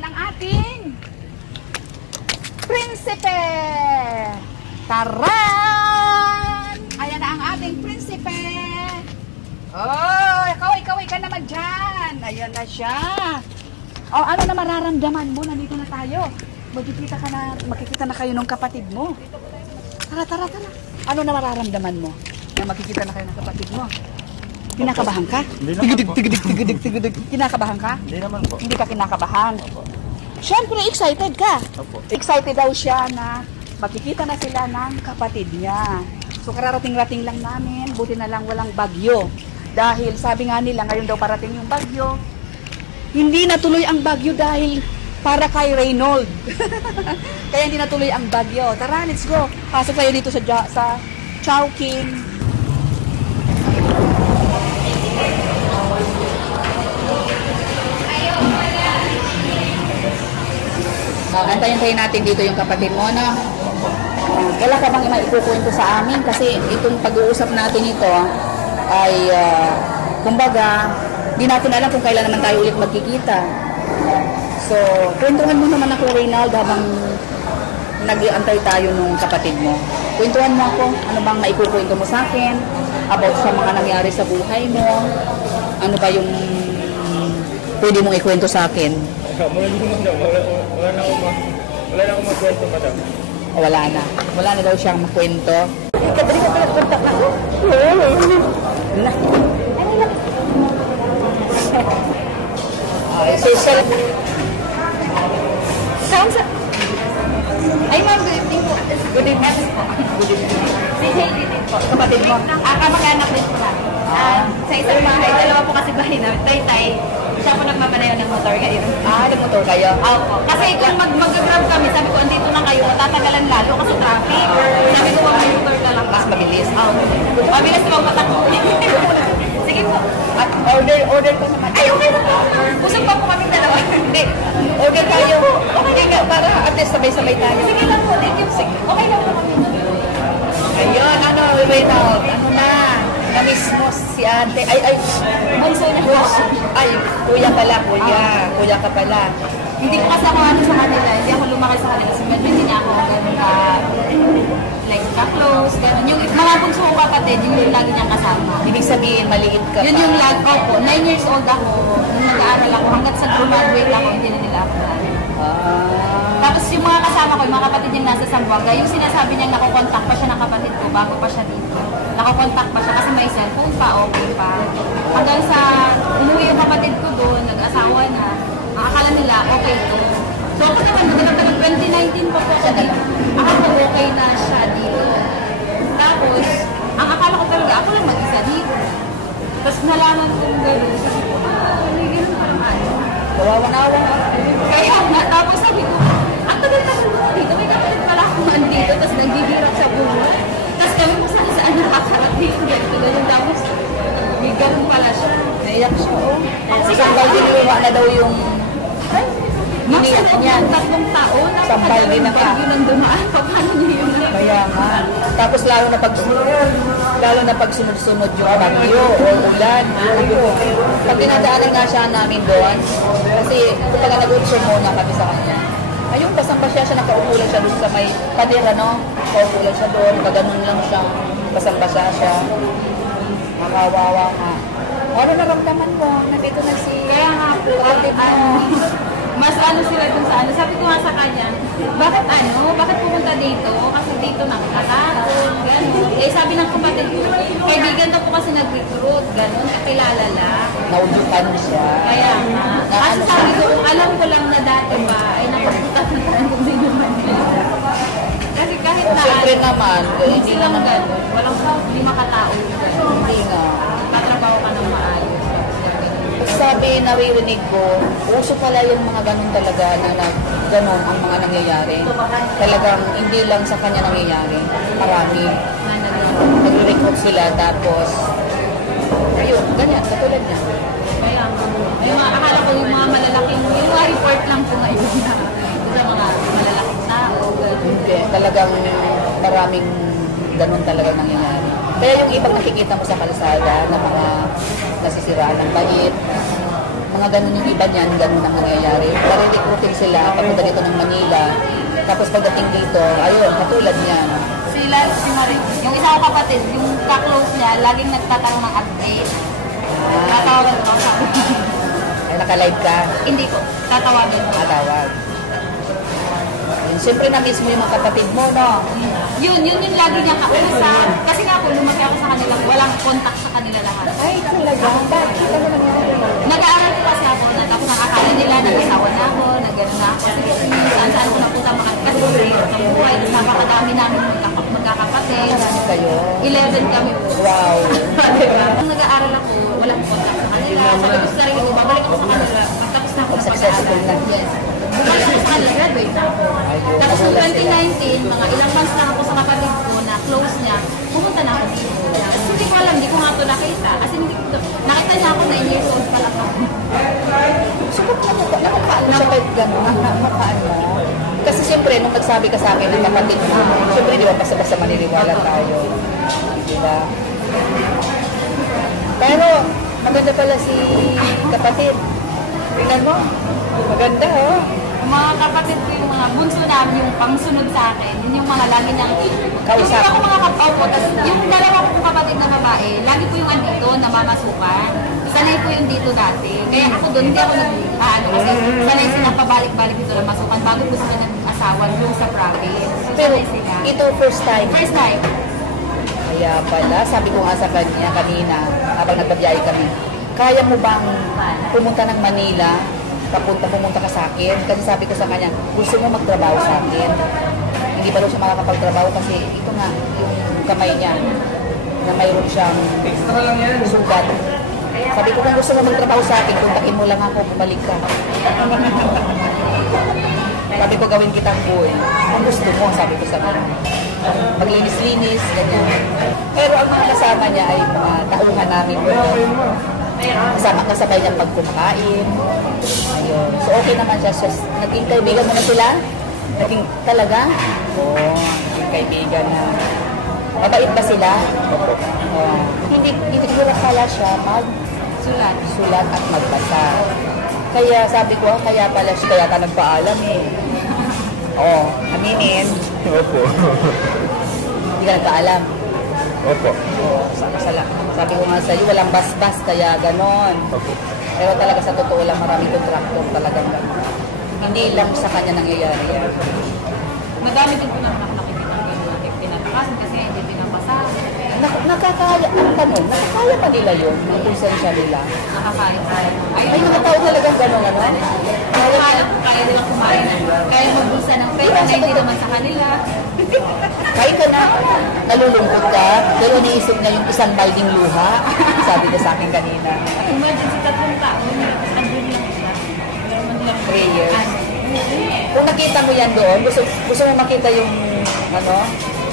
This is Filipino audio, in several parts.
natin ang ating prinsipe. Taran! Ayan na ang ating prinsipe. Oh, kaway-kaway ka naman dyan. Ayan na siya. Oh, ano na mararamdaman mo? Nandito na tayo. Makikita na kayo ng kapatid mo. Tara. Ano na mararamdaman mo? Na makikita na kayo ng kapatid mo. Kinakabahan ka? Hindi naman po. Tigidig. Kinakabahan ka? Hindi naman po. Hindi ka kinakabahan. Opo. Siyempre, excited ka. Opo. Excited daw siya na makikita na sila ng kapatid niya. So, kararating-rating lang namin. Buti na lang walang bagyo. Dahil sabi nga nila, ngayon daw parating yung bagyo. Hindi natuloy ang bagyo dahil para kay Reynold. Kaya hindi natuloy ang bagyo. Tara, let's go. Pasok tayo dito sa Chowking. Antayin natin dito yung kapatid mo, no? Wala ka bang maikukwento sa amin? Kasi itong pag-uusap natin ito ay, kumbaga, di natin alam kung kailan naman tayo ulit magkikita. So, kwentuhan mo naman ako, Reynald, habang nag-iantay tayo nung kapatid mo. Kwentuhan mo ako, ano bang maikukwento mo sa akin about sa mga nangyari sa buhay mo? Ano ba yung pwede mong ikwento sa akin? Wala na akong magkwento, madam. Wala na daw siyang makwento. Kadali ka pala kontak na ako. Social. Ay, ma'am, good evening po. Good evening po. Good evening. Si Hailey din po. Kapatid mo? Kamag-anak din po namin. Sa isang bahay, dalawa po kasi bahay namin. Tay-tay. Siya po nagmamanayo ng motor ngayon. Nagmotor kayo? Opo. Kasi kung mag-grab kami, sabi ko, andito na kayo, tatagalan lalo kasi traffic. Sabi ko, mag-motor na lang. Mas mabilis? Opo. Mabilis na magpatakbo. Sige po. At order ko naman. Ay, okay na po. Usap pa po kami dalawa. Hindi. Order kayo. Okay nga, para at least sabay-sabay tayo. Sige lang po. Thank you. Sige. Okay lang po kami. Ayun, Reynald, na? Na-miss mo si ate. Ay, kuya pala, kuya ka pala. Hindi ko kasi ako sa kanila, hindi ako lumaki sa kanila. So, hindi niya ako gano'n like ka-close, gano'n. Yung mga bunso ko kapatid, yun yung lagi niyang kasama. Ibig sabihin, maliit ka yun pa. Yung lagi, opo, 9 years old ako, nung nag-aaral ako, hanggat sa graduate ako, hindi na nila ako lagi. Tapos yung mga kasama ko, yung mga kapatid niyang nasa Zamboanga, yung sinasabi niyang nakukontak pa siya ng kapatid ko bago pa siya dito. Nakukontak pa siya kasi may cellphone pa, okay pa. Hanggang sa umuwi yung kapatid ko doon, nag-asawa na, ang akala nila, okay to. So ako naman, nagkatagal 2019 po ako dito. Akala ko okay na siya dito. Tapos, ang akala ko talaga, ako lang mag-isa dito. Tapos nalaman ko gano'n. Sabi ko, may gano'n parang ano. Kawawa-nawa na. Kaya nga, tapos sabi ko, ang tagal-tagal mo dito, may kapatid pala akong andito, tapos nagbibirap sa buhay. Tapos kami mo saan nakakarating, gano'n. Tapos, may gano'n pala siya. Naiyak siya, Sambal giniwa na daw yung iniyak niya. Tatlong taon, Sambal din na ka. Bagyo nang dumaan, paano niyo yun? Kaya nga. Tapos lalo na pag sunod-sunod yung bagyo o ulan. Pag dinadaanan nga siya namin doon, kasi kapag nag-unsure muna kami sa kanya. Ayun, basang siya nakaupo lang siya doon sa may pader, Kaupo lang siya doon, kaganon lang siya. Basang-basa siya. Makawawa nga. Ano naramdaman mo? Nandito na si... Kaya nga po, mas sila dun sa ano. Sabi ko nga sa kanya, bakit pumunta dito? Kasi dito nakakataon, gano'n. Eh sabi ng kapatid ko, kaibigan daw po kasi nag-recruit, gano'n, kakilala lang. Naudyukan siya. Kaya nga. Kasi sabi ko, alam ko lang na dati ba, ay nakapunta na tayo kung sino man nila. Kasi kahit na... Siyempre naman, hindi lang gano'n. Walang hindi makatao. Hindi nga. Tatrabaho ka ng maayos. Sabi, naririnig ko, uso pala yung mga ganun talaga na ganun ang mga nangyayari. Talagang hindi lang sa kanya nangyayari. Marami. Nag-recruit sila tapos, ayun, ganyan, katulad niya. Kaya, akala ko yung mga malalaking, yung mga report lang po ngayon na sa mga malalaking tao. Hindi, talagang maraming ganun talaga nangyayari. Kaya yung ibang nakikita mo sa kalsada na mga nasisiraan ng bait, mga ganun yung iba niyan, ganun ang nangyayari. Pare-recruiting sila, papunta dito ng Manila. Tapos pagdating dito, ayun, katulad niyan. Si Marie, yung isa ko kapatid, yung ka-close niya, laging nagtatanong ng update. Tatawagan ko sa Ay, naka-live ka, Hindi ko, tatawagan ko. matawag. Yun, siyempre na-miss mo yung mga kapatid mo, no? Yun yung lagi niya kausap. Kasi nga po, lumaki ako sa kanila, walang contact sa kanila lahat. Ay, talaga? Bakit? Ano nangyari? Nag-aaral ko kasi ako na tapos ang akala nila, nag-asawa na ako, nag-gano'n na ako. Saan ko napunta kasi sa buhay. Tapos napakadami namin magkakapatid. Ano kayo? 11 kami po. Wow. Diba? Nung nag-aaral ako, walang contact sa kanila. Sabi ko sa sarili ko, babalik ako sa kanila. Pagtapos na ako ng Successful pag-aaral. na. Yes. Bumalik ako sa kanila, graduate na ako. Ayun, Tapos noong nagulat sila. 2019, mga ilang months lang ako sa kapatid ko na close niya, pumunta na ako dito. Kasi hindi ko alam, hindi ko nga ito nakita. Kasi hindi ko nakita niya ako 9 years old pa lang ako. Nakakaano siya kahit gano'n? Nakakaano? Kasi siyempre, nung nagsabi ka sa akin ng kapatid mo, siyempre di ba basta-basta maniniwala tayo. Diba? Pero, maganda pala si kapatid. Tingnan mo, maganda oh. Yung mga kapatid ko, yung mga bunso namin, yung pangsunod sa akin, yun yung mga lagi nang Kausap. Yung ako mga kapatid, tapos yung dalawa kong kapatid na babae, lagi po yung andito, namamasukan. Sanay po yung dito dati. Kaya ako doon, hindi ako nag-ano kasi sanay sila pabalik-balik dito na masukan bago po sila nag-asawa doon sa province. So, Pero, sanay sila. ito first time. First time. Kaya pala, sabi ko nga sa kanya kanina, habang nagbabiyahe kami, kaya mo bang pumunta ng Manila, pumunta ka sa akin? Kasi sabi ko sa kanya, gusto mo magtrabaho sa akin. Hindi pa daw siya makakapagtrabaho kasi ito nga, yung kamay niya, na mayroon siyang sugat. Sabi ko, kung gusto mo magtrabaho sa akin, kontakin mo lang ako, bumalik ka. Sabi ko, gawin kitang buhay. Kung gusto mo, sabi ko sa kanya. Maglinis-linis, ganyan. Pero ang mga kasama niya ay mga tauhan namin. Kasabay niya pag kumakain. Ayun. So okay naman siya. Naging kaibigan mo na sila? Naging talaga? Oo, naging kaibigan na. Mabait ba sila? Hindi ko pala siya sulat at magbasa. Kaya sabi ko, kaya pala siya kaya ka nagpaalam eh. Oo, aminin. Opo. Hindi ka nagpaalam. Opo. Oo, sabi ko nga sa'yo, walang basbas, kaya ganon. Opo. Pero talaga sa totoo lang, maraming contractor talagang ganon. Hindi lang sa kanya nangyayari yan. Madami din po naman ako nakikita ng mga tinatakasan kasi hindi pinapasahan. Nakakaya, ang tanong, nakakaya pa nila yun? Ang konsensya nila? Nakakain. Ay, mga tao talagang ganon, ano? Kaya nilang kumain. Kaya magbulsa ng pera na hindi naman sa kanila. Kain ka na, nalulungkot ka, pero iniisip niya yung isang balding luha. Sabi niya sa akin kanina. Emergency 3 taon. Andun lang siya. 3 years. Kung nakita mo yan doon, gusto mo makita yung,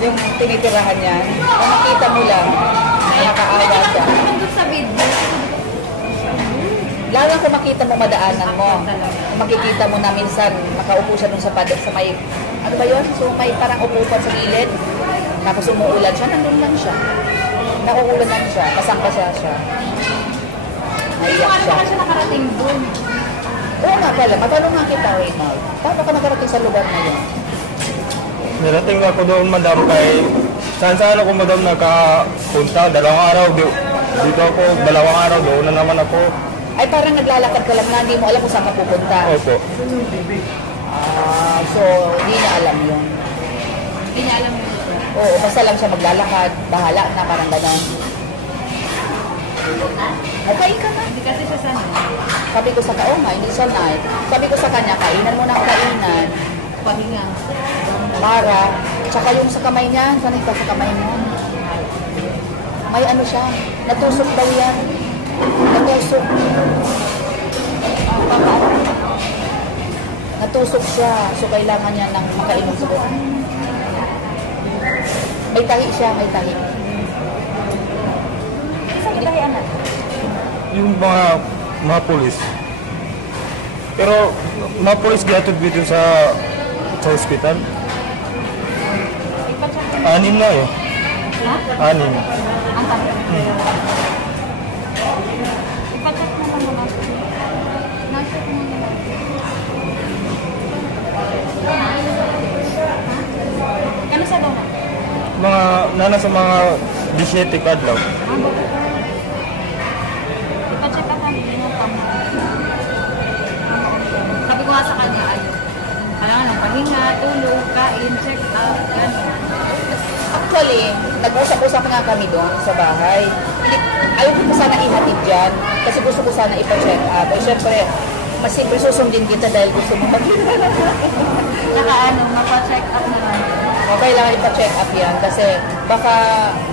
yung tinitirahan niya. Kung nakita mo lang, nakakaawa siya. Nandun sa video. Lalo kung makita mo madaanan mo. Kung makikita mo na minsan, makaupo siya dun sa pader sa may, ano ba yun? So may parang upupan sa gilid. Tapos umuulan siya, nandun lang siya. Nauulan lang siya, kasangkasya siya. Naiyak siya. Paano siya nakarating doon? Oo nga pala, matanong nga kita, Raymond. Paano ka nakarating sa lugar na yun? Narating ako doon, madam, kay saan ako, madam, nakapunta. 2 araw, dito ako, 2 araw, doon na naman ako. Ay parang naglalakad ka lang na, hindi mo alam kung saan ka pupunta. Opo. So hindi niya alam yun. Hindi niya alam yun. Oo, basta lang siya maglalakad, bahala na, parang gano'n. Okay ka na. Hindi kasi siya sanay. Sabi ko sa kanya, nga, hindi sanay. Sabi ko sa kanya, kainan mo ng kainan. Pahinga. Para, tsaka yung sa kamay niya, sanay ka sa kamay mo. May ano siya, natusok daw yan. Natusok. Natusok siya, so kailangan niya ng makainom sa buwan. May tahi siya, may tahi. Isang kitahian natin. Yung mga pulis. Pero, mga pulis gatod dito sa hospital. 6 na eh. Ha? 6. Ang tabi. Ipacheck naman naman. nana sa mga 17 kadlaw. Ipa-check ka kami ng tama. Sabi ko nga sa kanya, ayaw. Kailangan ng pahinga, tulog, kain, check up, gano'n. Actually, nag-usap-usap nga kami doon sa bahay. Ayaw ko sana ihatid dyan kasi gusto ko sana ipa-check up. Eh, syempre, mas simple susundin kita dahil gusto mo mag-check Mapa-check up naman. O, kailangan ipa-check up yan kasi baka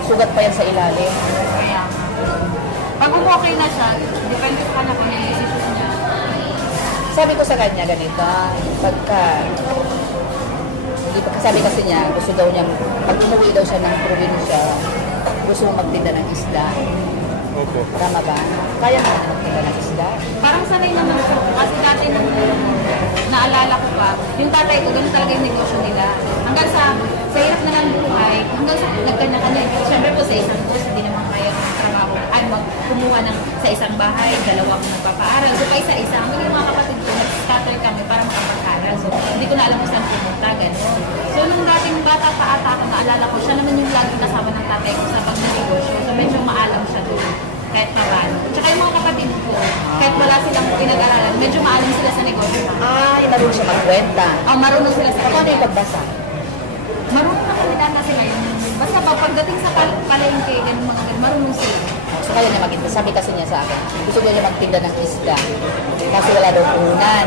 sugat pa yan sa ilalim. Kaya, pag okay na siya, depende sa kanya kung yung decision niya. Sabi ko sa kanya ganito, pagka hindi pa sabi kasi niya, gusto daw niya, pag umuwi daw siya ng probinsya, gusto mo magtinda ng isda. Opo. Tama ba? Kaya mo na magtinda ng isda? Parang sanay naman siya. Kasi dati nung naalala ko pa, yung tatay ko, ganun talaga yung negosyo nila. Hanggang sa hirap na ng buhay, hanggang sa nagkanya-kanya. Siyempre po sa isang boss, hindi naman kaya ng trabaho. Ay, kumuha ng sa isang bahay, dalawang nagpapaaral. So, pa isa-isa, hanggang yung mga kapatid ko, nag-scatter kami para makapag-aral. So, hindi ko na alam kung saan pumunta, gano'n. So, nung dating bata pa ata ako, naalala ko, siya naman yung laging kasama ng tatay ko sa pag-negosyo. So, medyo maalam siya doon. Kahit paano. Tsaka yung mga kapatid ko, kahit wala silang pinag-aralan, medyo maalam sila sa negosyo. Ay, marunong siya magkwenta. Marunong sila sa Ano yung pagbasa? Marunong na kami kasi ngayon. Basta pagdating sa palengke, ganun mga ganun, marunong sila. So, kaya niya magtinda. Sabi kasi niya sa akin, gusto ko niya magtinda ng isda. Kasi wala daw puhunan.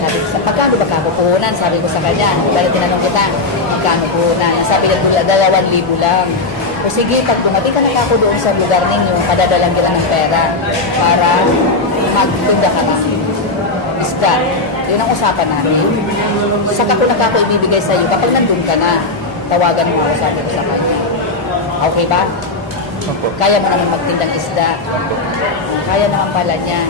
Sabi ko, magkano ba kako puhunan? Sabi ko sa kanya. Dahil tinanong kita, magkano puhunan? Sabi niya, 2,000 lang. O sige, pag dumating ka na kako doon sa lugar ninyo, padadalang kita ng pera para magtinda ka na. Isda. Yun ang usapan namin. Saka ko na kako ibibigay sa iyo kapag nandun ka na. Tawagan mo ako, sabi ko sa kanya. Okay ba? Opo. Kaya mo naman magtindang isda. Kaya naman pala niya.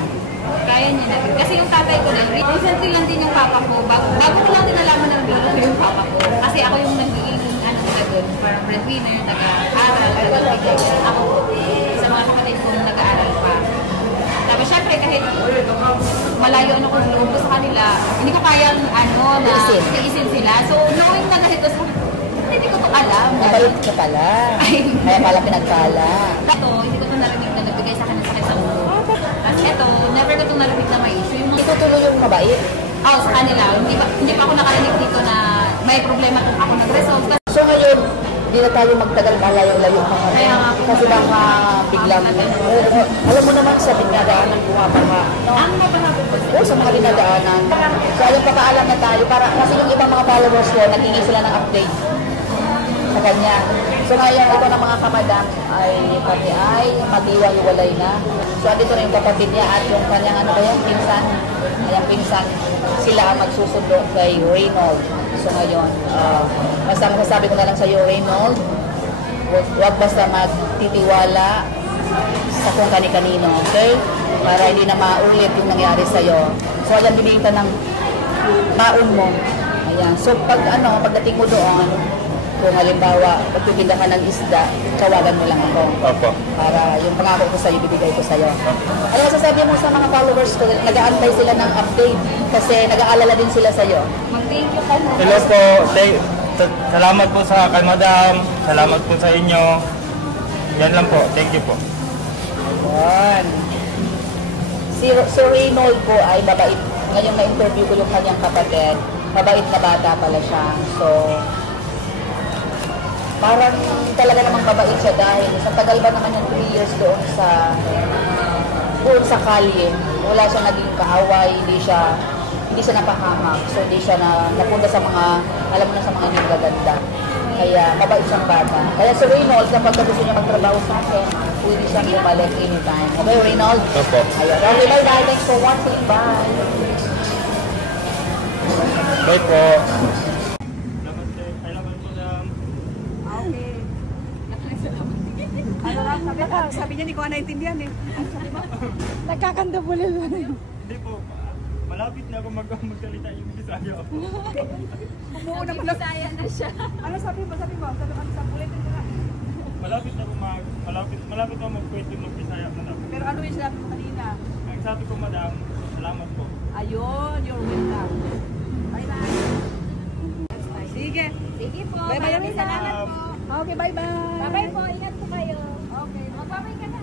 Kaya niya na. Kasi yung tatay ko na, recently lang din yung papa ko. Bago ko lang din nalaman na nabilo ko yung papa ko. Kasi ako yung nagiging, doon, parang breadwinner, nag-aaral, nag-bigay. Ako, sa mga kapatid kong nag-aaral pa. Tapos syempre, kahit malayo ano kung loob ko sa kanila, hindi ko kayang na iisin sila. So, knowing na kahit ko, hindi ko ito alam. Nabalot ka pala. Kaya pala pinagkala. Ito, hindi ko ito narinig na nagbigay sa akin ng sakit sa ulo. Tapos ito, never ko ito narinig na may issue. Yung Itutuloy yung mabait. sa kanila. Hindi pa ako nakarinig dito na may problema kung ako nag-resolve. So ngayon, hindi na tayo magtagal malayo-layo pa. Kaya nga po. Kasi baka biglang, alam mo naman sa dinadaanan bumabaha. Ang mabahago po Oo, sa mga dinadaanan. So ayun, papaalam na tayo. Kasi yung ibang mga followers ko, naghingi sila ng update sa kanya. So ngayon, ito ng mga kamadam ay kami ay mag-iwalay na. So andito na yung kapatid niya at yung kanyang pinsan. Ayan, pinsan. Sila ang magsusundo kay Reynold. So ngayon, basta masasabi ko na lang sa iyo, Reynold, huwag basta magtitiwala sa kung kani-kanino, okay? Para hindi na maulit yung nangyari sa iyo. So ayan, bibigyan ka ng maon mo. Ayan. So pagdating mo doon, kung halimbawa, pagpipinda ka ng isda, tawagan mo lang ako. Opo. Para yung pangako ko sa'yo, bibigay ko sa'yo. Ano masasabi mo sa mga followers ko? Nag-aantay sila ng update kasi nag-aalala din sila sa'yo. Mag-thank you ka na. Hello po. Salamat po sa kay Madam. Salamat po sa inyo. Yan lang po. Thank you po. Ayan. Si Reynold po ay mabait. Ngayon na-interview ko yung kanyang kapatid. Mabait na bata pala siya. So, parang talaga namang mabait siya dahil sa tagal ba naman yung 3 years doon sa kalye. Wala siya naging kaaway, hindi siya napahamak. So hindi siya napunta sa mga, alam mo na, sa mga hindi magaganda. Kaya mabait siyang bata. Kaya si Reynold, kapag gusto niya magtrabaho sa akin, pwede siyang bumalik anytime. Okay, Reynold? Opo. Ayun. Okay, bye-bye. Thanks for watching. Bye. Bye po. Sabi niya, hindi ko naintindihan eh. Nagkakandabulil ba rin? Hindi po. Malapit na ako magsalita yung Bisaya. Umuo naman na. Bisaya na siya. Ano sabi mo? Sabi mo sa ulitin ko na. Malapit na ako magkwento ng Bisaya na lang. Pero ano yung sinabi mo kanina? Ang sabi ko, Madam, salamat po. Ayun, you're welcome. Bye-bye. Sige. Sige po. Bye-bye. Maraming salamat po. Okay. Okay, bye-bye. Bye-bye po. Ingat po kayo. Okay. Magbabay ka na.